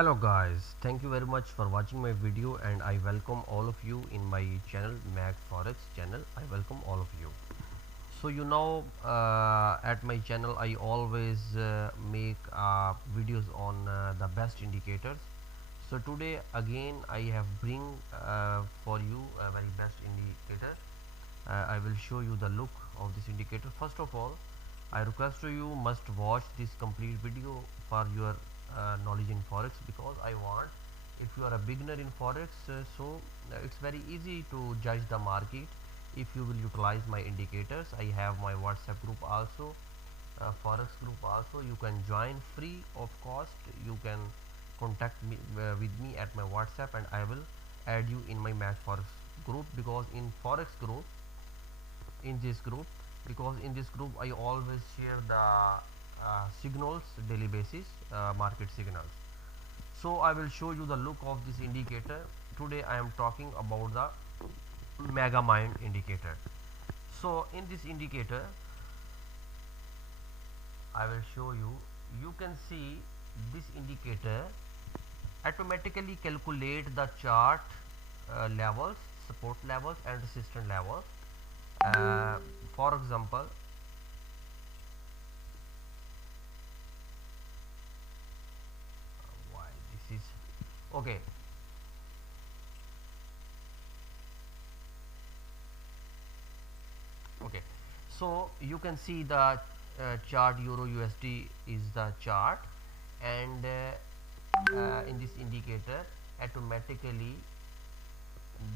Hello guys, thank you very much for watching my video and I welcome all of you in my channel Mag Forex channel. I welcome all of you. So at my channel I always make videos on the best indicators. So today again I have bring for you a very best indicator. I will show you the look of this indicator. First of all, I request you must watch this complete video for your knowledge in forex, because I want, if you are a beginner in forex, it's very easy to judge the market if you will utilize my indicators. I have my WhatsApp group also, forex group also. You can join free of cost. You can contact me with me at my WhatsApp and I will add you in my Mac Forex group, because in forex group, in this group because in this group I always share the signals daily basis, market signals. So I will show you the look of this indicator. Today I am talking about the Megamind indicator. So in this indicator I will show you, you can see this indicator automatically calculate the chart levels, support levels and resistance levels. For example, why this is okay. Okay, so you can see the chart. Euro USD is the chart, and in this indicator automatically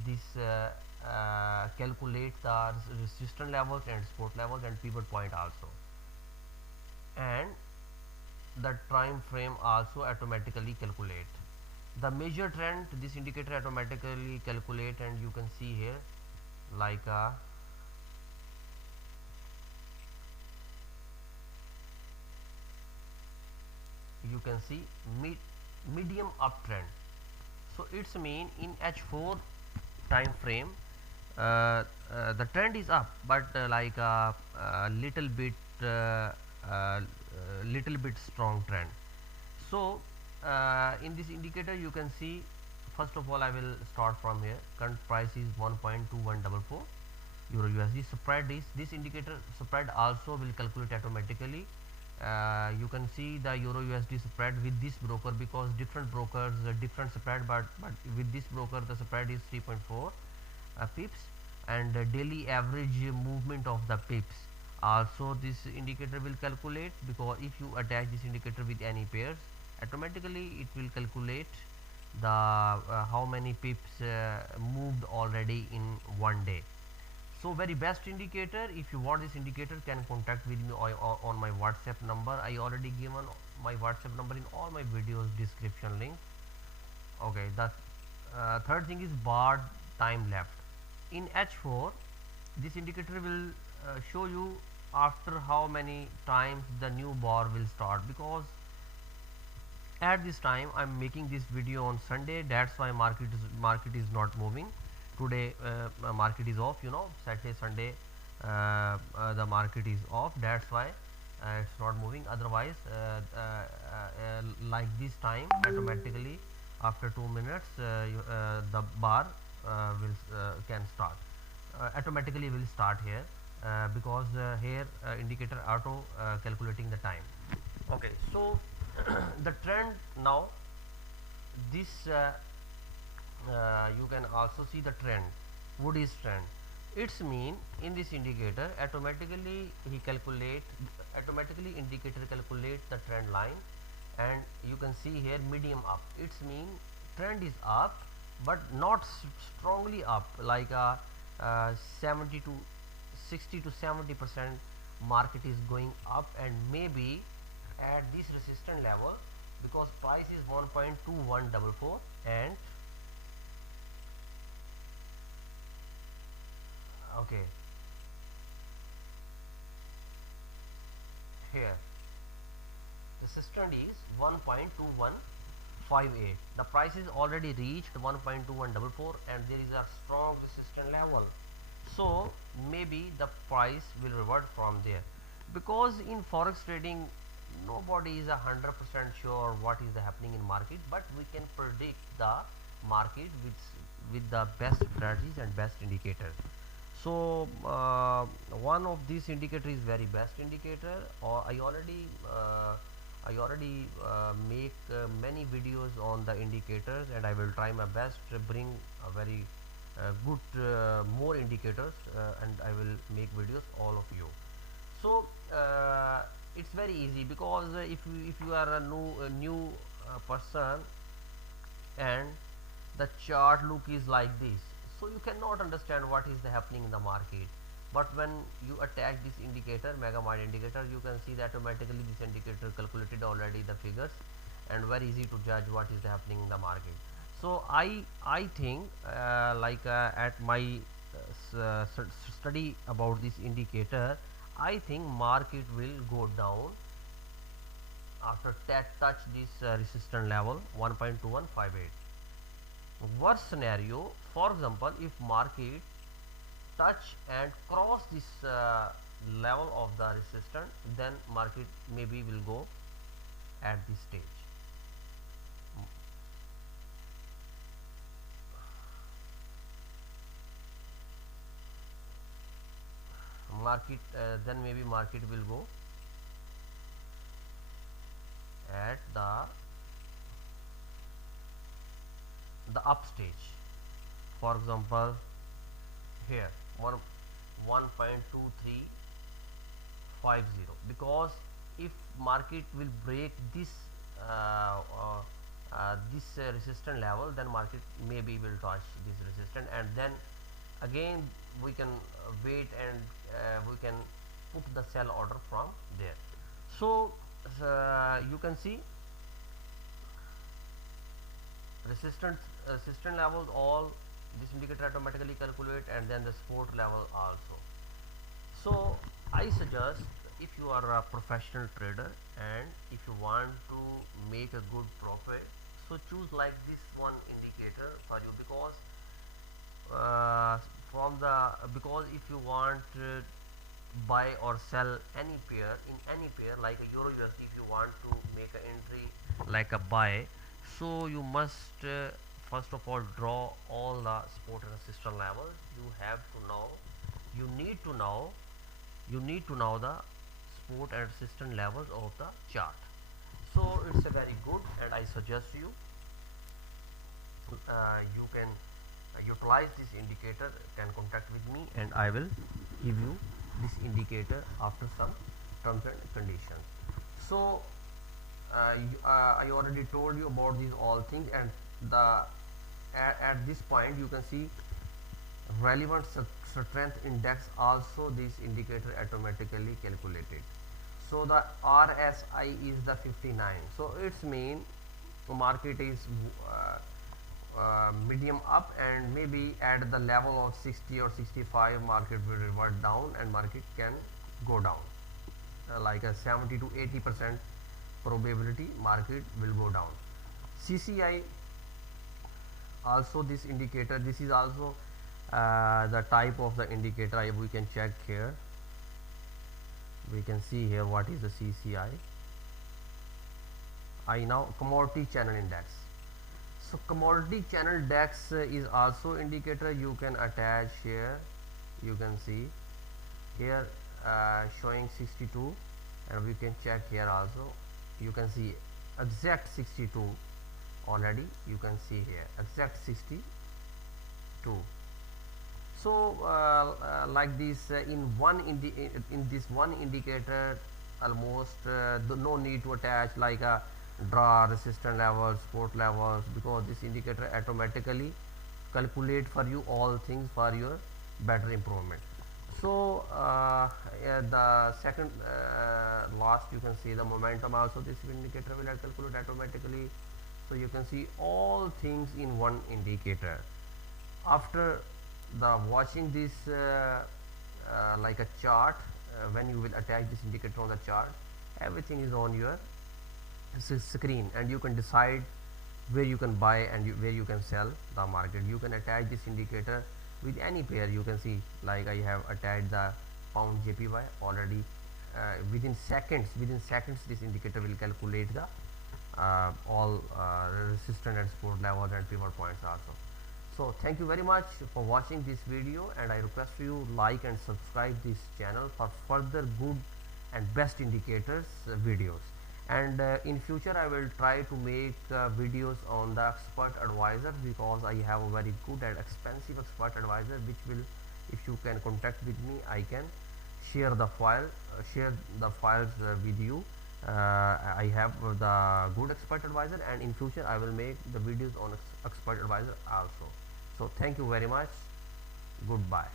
this calculates the resistance levels and support levels and pivot point also, and the time frame also automatically calculate the major trend. This indicator automatically calculate, and you can see here like you can see medium uptrend. So it's mean in H4 time frame, the trend is up, but uh, little bit strong trend. So in this indicator you can see, first of all I will start from here. Current price is 1.2144 Euro USD. Spread is, this indicator spread also will calculate automatically. You can see the Euro USD spread with this broker, because different brokers different spread, but with this broker the spread is 3.4 pips, and daily average movement of the pips also this indicator will calculate, because if you attach this indicator with any pairs, automatically it will calculate the how many pips moved already in one day. So very best indicator. If you want this indicator, can contact with me on my WhatsApp number. I already given my WhatsApp number in all my videos description link. Okay, the third thing is bar time left. In H4 this indicator will show you after how many times the new bar will start, because at this time I'm making this video on Sunday. That's why market is not moving today. Market is off, Saturday Sunday, the market is off. That's why it's not moving. Otherwise like this time automatically after 2 minutes the bar will can start, automatically will start here, because here indicator auto calculating the time. Okay, so the trend now, this you can also see the trend. What is trend? It's mean in this indicator automatically indicator calculate the trend line, and you can see here medium up. It's mean trend is up, but not strongly up, like 70 to 60 to 70% market is going up, and maybe at this resistance level, because price is 1.2144, and okay, here the resistance is 1.2158. The price is already reached 1.2144, and there is a strong resistance level. So maybe the price will revert from there, because in forex trading nobody is 100% sure what is happening in market, but we can predict the market with the best strategies and best indicators. So one of these indicator is very best indicator, or I already make many videos on the indicators, and I will try my best to bring a very good more indicators, and I will make videos all of you. So it's very easy, because if you are a new person, and the chart look is like this, so you cannot understand what is happening in the market. But when you attach this indicator, mega mart indicator, you can see that automatically this indicator calculated already the figures, and very easy to judge what is happening in the market. So I think at my study about this indicator, I think market will go down after that touch this resistance level 1.2158. Worst scenario, for example, if market touch and cross this level of the resistance, then market maybe will go at this stage. Market then maybe market will go at the up stage. For example, here 1.2350, because if market will break this resistance level, then market maybe will touch this resistance, and then again we can wait, and we can put the sell order from there. So you can see resistance levels, all this indicator automatically calculate, and then the support level also. So I suggest, if you are a professional trader and if you want to make a good profit, so choose like this one indicator for you, because because if you want buy or sell any pair, in any pair like a euro USD, if you want to make an entry like a buy, so you must first of all draw all the support and resistance levels. You have to know, you need to know the support and resistance levels of the chart. So it's a very good, and I suggest you you can utilize this indicator, can contact with me, and I will give you this indicator after some terms and conditions. So I already told you about these all things, and at this point you can see relevant strength index also, this indicator automatically calculated. So the RSI is the 59, so it's mean market is medium up, and maybe at the level of 60 or 65 market will revert down, and market can go down, like a 70 to 80% probability market will go down. CCI also, this indicator, this is also the type of the indicator. We can check here, we can see here what is the CCI. Now commodity channel index. So commodity channel index is also indicator, you can attach here. You can see here showing 62, and we can check here also. You can see exact 62 already, you can see here exact 62. So like this in this one indicator, almost no need to attach like a draw resistance levels, support levels, because this indicator automatically calculate for you all things for your better improvement. So the second last, you can see the momentum also, this indicator will calculate automatically. So you can see all things in one indicator. After the watching this like a chart, when you will attach this indicator on the chart, everything is on your screen, and you can decide where you can buy and where you can sell the market. You can attach this indicator with any pair. You can see like I have attached the pound JPY already, within seconds this indicator will calculate the all resistance and support levels and pivot points also. So thank you very much for watching this video, and I request you like and subscribe this channel for further good and best indicators videos. And in future I will try to make videos on the expert advisor, because I have a very good and expensive expert advisor, which will, if you can contact with me, I can share the files with you. I have the good expert advisor, and in future I will make the videos on expert advisor also. So thank you very much. Goodbye.